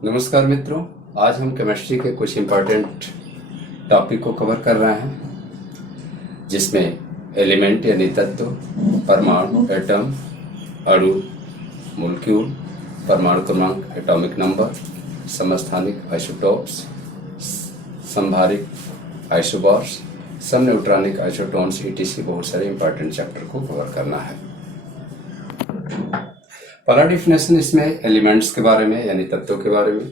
नमस्कार मित्रों, आज हम केमिस्ट्री के कुछ इम्पोर्टेंट टॉपिक को कवर कर रहे हैं, जिसमें एलिमेंट यानी तत्व, परमाणु एटम, अणु मोलिक्यूल, परमाणु क्रमांक एटॉमिक नंबर, समस्थानिक आइसोटोप्स, संभारिक आइसोबॉर्स, सब न्यूट्रॉनिक आइसोटोन्स ईटीसी बहुत सारे इम्पोर्टेंट चैप्टर को कवर करना है। पहला डिफिनेशन इसमें एलिमेंट्स के बारे में यानी तत्वों के बारे में।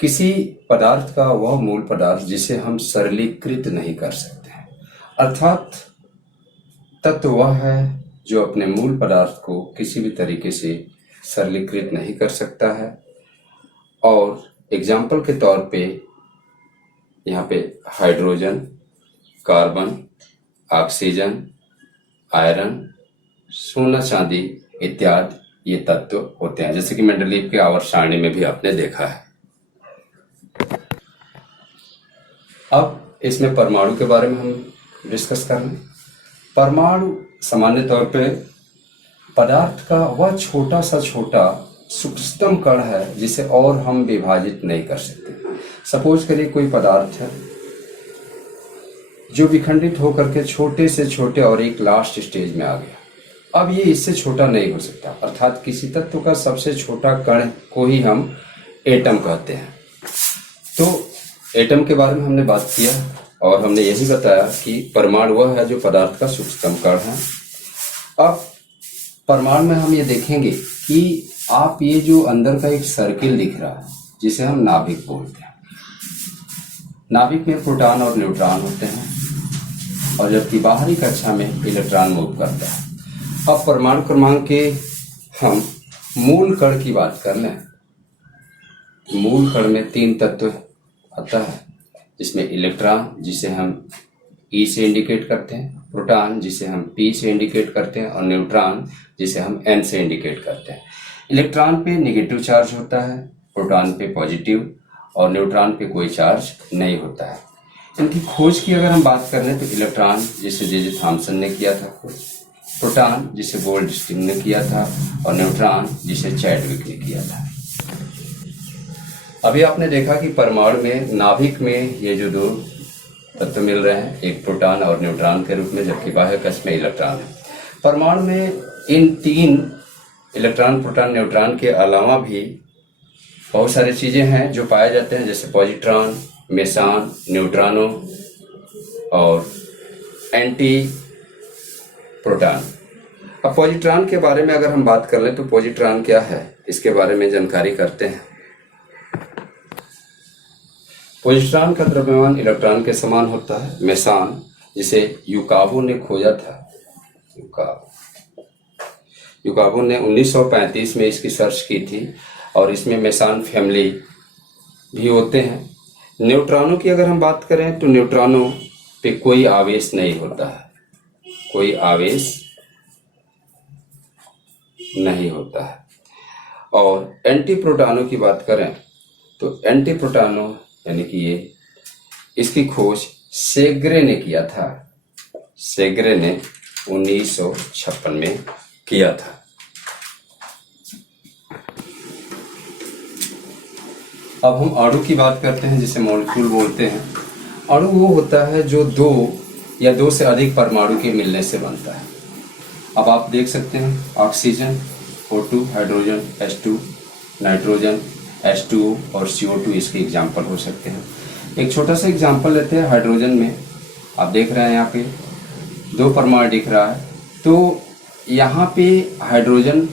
किसी पदार्थ का वह मूल पदार्थ जिसे हम सरलीकृत नहीं कर सकते हैं, अर्थात तत्व वह है जो अपने मूल पदार्थ को किसी भी तरीके से सरलीकृत नहीं कर सकता है। और एग्जाम्पल के तौर पे यहाँ पे हाइड्रोजन, कार्बन, ऑक्सीजन, आयरन, सोना चांदी इत्यादि ये तत्व होते हैं, जैसे कि मेंडलीव के आवर्त सारणी में भी आपने देखा है। अब इसमें परमाणु के बारे में हम डिस्कस कर लें। परमाणु सामान्य तौर पे पदार्थ का वह छोटा सा छोटा सूक्ष्मतम कण है जिसे और हम विभाजित नहीं कर सकते। सपोज करिए कोई पदार्थ है जो विखंडित होकर के छोटे से छोटे और एक लास्ट स्टेज में आ गया। अब ये इससे छोटा नहीं हो सकता, अर्थात किसी तत्व का सबसे छोटा कण को ही हम एटम कहते हैं। तो एटम के बारे में हमने बात किया और हमने यही बताया कि परमाणु वह है जो पदार्थ का सूक्ष्मतम कण है। अब परमाणु में हम ये देखेंगे कि आप ये जो अंदर का एक सर्किल दिख रहा है जिसे हम नाभिक बोलते हैं, नाभिक में प्रोटॉन और न्यूट्रॉन होते हैं और जबकि बाहरी कक्षा में इलेक्ट्रॉन मूव करता है। अब परमाणु क्रमांक के हम मूल कण की बात कर लें। मूल कण में 3 तत्व आता है, जिसमें इलेक्ट्रॉन जिसे हम ई से इंडिकेट करते हैं, प्रोटॉन जिसे हम पी से इंडिकेट करते हैं और न्यूट्रॉन जिसे हम एन से इंडिकेट करते हैं। इलेक्ट्रॉन पे नेगेटिव चार्ज होता है, प्रोटॉन पे पॉजिटिव और न्यूट्रॉन पे कोई चार्ज नहीं होता है। इनकी खोज की अगर हम बात कर लें तो इलेक्ट्रॉन जिसे जे थॉम्सन ने किया था खोज, प्रोटॉन जिसे गोल्डस्टीन ने किया था और न्यूट्रॉन जिसे चैडविक ने किया था। अभी आपने देखा कि परमाणु में नाभिक में ये जो 2 तत्व मिल रहे हैं, एक प्रोटॉन और न्यूट्रॉन के रूप में, जबकि बाह्य कक्ष में इलेक्ट्रॉन है। परमाणु में इन 3 इलेक्ट्रॉन, प्रोटॉन, न्यूट्रॉन के अलावा भी बहुत सारी चीजें हैं जो पाए जाते हैं, जैसे पॉजिट्रॉन, मेसॉन, न्यूट्रॉनो और एंटी प्रोटॉन। अब पॉजिट्रॉन के बारे में अगर हम बात कर लें तो पॉजिट्रॉन क्या है, इसके बारे में जानकारी करते हैं। पॉजिट्रॉन का द्रव्यमान इलेक्ट्रॉन के समान होता है। मेसॉन जिसे यूकावो ने खोजा था, यूकावो ने 1935 में इसकी सर्च की थी और इसमें मेसॉन फैमिली भी होते हैं। न्यूट्रॉनों की अगर हम बात करें तो न्यूट्रॉनों पे कोई आवेश नहीं होता है, कोई आवेश नहीं होता है। और एंटी प्रोटॉनों की बात करें तो एंटी प्रोटॉनों यानी कि ये इसकी खोज सेग्रे ने किया था। सेग्रे ने 1956 में किया था। अब हम अणु की बात करते हैं जिसे मॉलिक्यूल बोलते हैं। अणु वो होता है जो 2 या 2 से अधिक परमाणु के मिलने से बनता है। अब आप देख सकते हैं oxygen, O2, hydrogen H2, nitrogen H2O और CO2 इसके एग्जाम्पल हो सकते हैं। एक छोटा सा एग्जाम्पल लेते हैं। हाइड्रोजन में आप देख रहे हैं यहाँ पे 2 परमाणु दिख रहा है, तो यहाँ पे हाइड्रोजन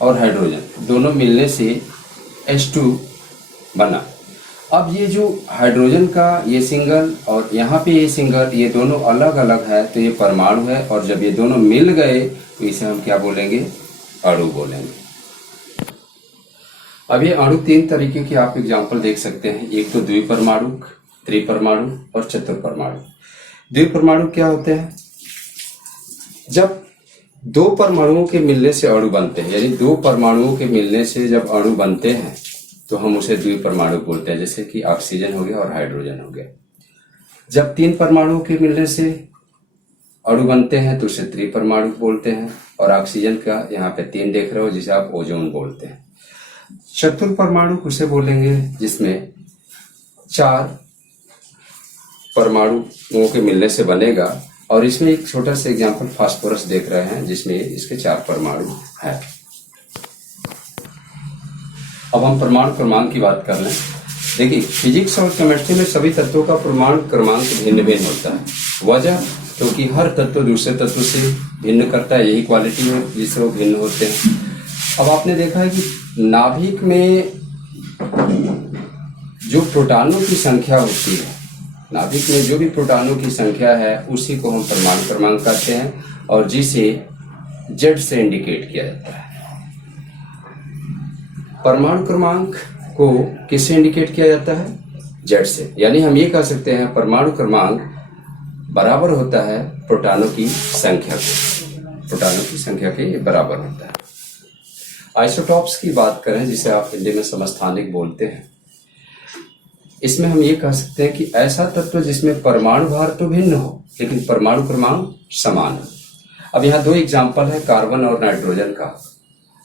और हाइड्रोजन दोनों मिलने से H2 बना। अब ये जो हाइड्रोजन का ये सिंगल और यहाँ पे ये सिंगल, ये दोनों अलग अलग है, तो ये परमाणु है। और जब ये दोनों मिल गए तो इसे हम क्या बोलेंगे, अणु बोलेंगे। अब ये अणु 3 तरीके की आप एग्जाम्पल देख सकते हैं। एक तो द्विपरमाणु, त्रिपरमाणु और चतुर्परमाणु। द्विपरमाणु क्या होते हैं, जब 2 परमाणुओं के मिलने से अणु बनते हैं, यानी 2 परमाणुओं के मिलने से जब अणु बनते हैं तो हम उसे द्विपरमाणु बोलते हैं, जैसे कि ऑक्सीजन हो गया और हाइड्रोजन हो गया। जब 3 परमाणुओं के मिलने से अणु बनते हैं तो उसे त्रिपरमाणु बोलते हैं। और ऑक्सीजन का यहाँ पे 3 देख रहे हो जिसे आप ओजोन बोलते हैं। चतुर परमाणु उसे बोलेंगे जिसमें 4 परमाणुओं के मिलने से बनेगा। और इसमें एक छोटा सा एग्जांपल फास्फोरस देख रहे हैं जिसमें इसके 4 परमाणु हैं। अब हम परमाणु क्रमांक की बात कर लें। देखिए, फिजिक्स और केमिस्ट्री में सभी तत्वों का परमाणु क्रमांक भिन्न भिन्न होता है। वजह क्योंकि हर तत्व दूसरे तत्व से भिन्न करता है, यही क्वालिटी है जिससे वो भिन्न होते हैं। अब आपने देखा है कि नाभिक में जो प्रोटॉनों की संख्या होती है, नाभिक में जो भी प्रोटॉनों की संख्या है उसी को हम परमाणु क्रमांक कहते हैं और जिसे Z से इंडिकेट किया जाता है। परमाणु क्रमांक को किससे इंडिकेट किया जाता है? Z से। यानी हम ये कह सकते हैं परमाणु क्रमांक बराबर होता है प्रोटॉनों की संख्या को, प्रोटॉनों की संख्या के बराबर होता है। आइसोटॉप्स की बात करें, जिसे आप हिंदी में समस्थानिक बोलते हैं, इसमें हम ये कह सकते हैं कि ऐसा तत्व जिसमें परमाणु भार तो भिन्न हो लेकिन परमाणु क्रमांक समान हो। अब यहाँ 2 एग्जाम्पल है कार्बन और नाइट्रोजन का,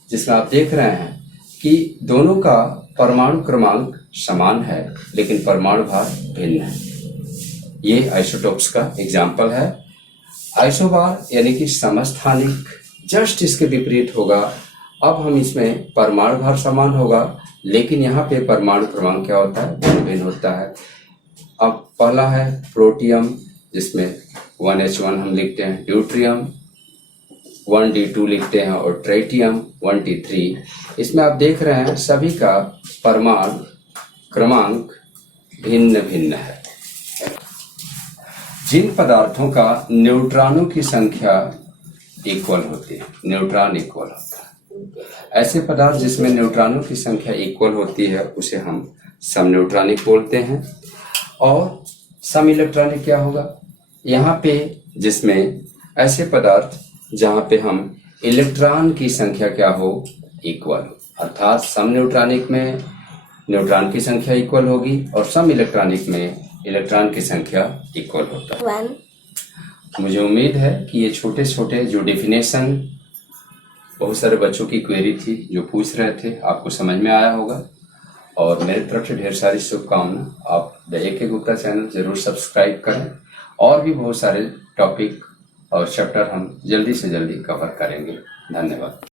जिसमें आप देख रहे हैं कि दोनों का परमाणु क्रमांक समान है लेकिन परमाणु भार भिन्न है। ये आइसोटॉप्स का एग्जाम्पल है। आइसोबार यानी कि समस्थानिक जस्ट इसके विपरीत होगा। अब हम इसमें परमाणु भार समान होगा लेकिन यहाँ पे परमाणु क्रमांक क्या होता है? भिन्न भिन्न होता है। अब पहला है प्रोटियम, जिसमें 1H1 हम लिखते हैं, ड्यूट्रियम 1D2 लिखते हैं और ट्राइटियम 1T3। इसमें आप देख रहे हैं सभी का परमाणु क्रमांक भिन्न भिन्न है। जिन पदार्थों का न्यूट्रॉनों की संख्या इक्वल होती है, न्यूट्रॉन इक्वल होता है, ऐसे पदार्थ जिसमें न्यूट्रॉनों की संख्या इक्वल होती है उसे हम सम न्यूट्रॉनिक बोलते हैं। और सम इलेक्ट्रॉनिक क्या होगा? यहाँ पे जिसमें ऐसे पदार्थ जहाँ पे हम इलेक्ट्रॉन की संख्या क्या हो? इक्वल हो। अर्थात सम न्यूट्रॉनिक में न्यूट्रॉन की संख्या इक्वल होगी और सम इलेक्ट्रॉनिक में इलेक्ट्रॉन की संख्या इक्वल होता है। मुझे उम्मीद है कि ये छोटे छोटे जो डेफिनेशन बहुत सारे बच्चों की क्वेरी थी जो पूछ रहे थे, आपको समझ में आया होगा। और मेरी तरफ से ढेर सारी शुभकामना। आप द AK गुप्ता चैनल जरूर सब्सक्राइब करें। और भी बहुत सारे टॉपिक और चैप्टर हम जल्दी से जल्दी कवर करेंगे। धन्यवाद।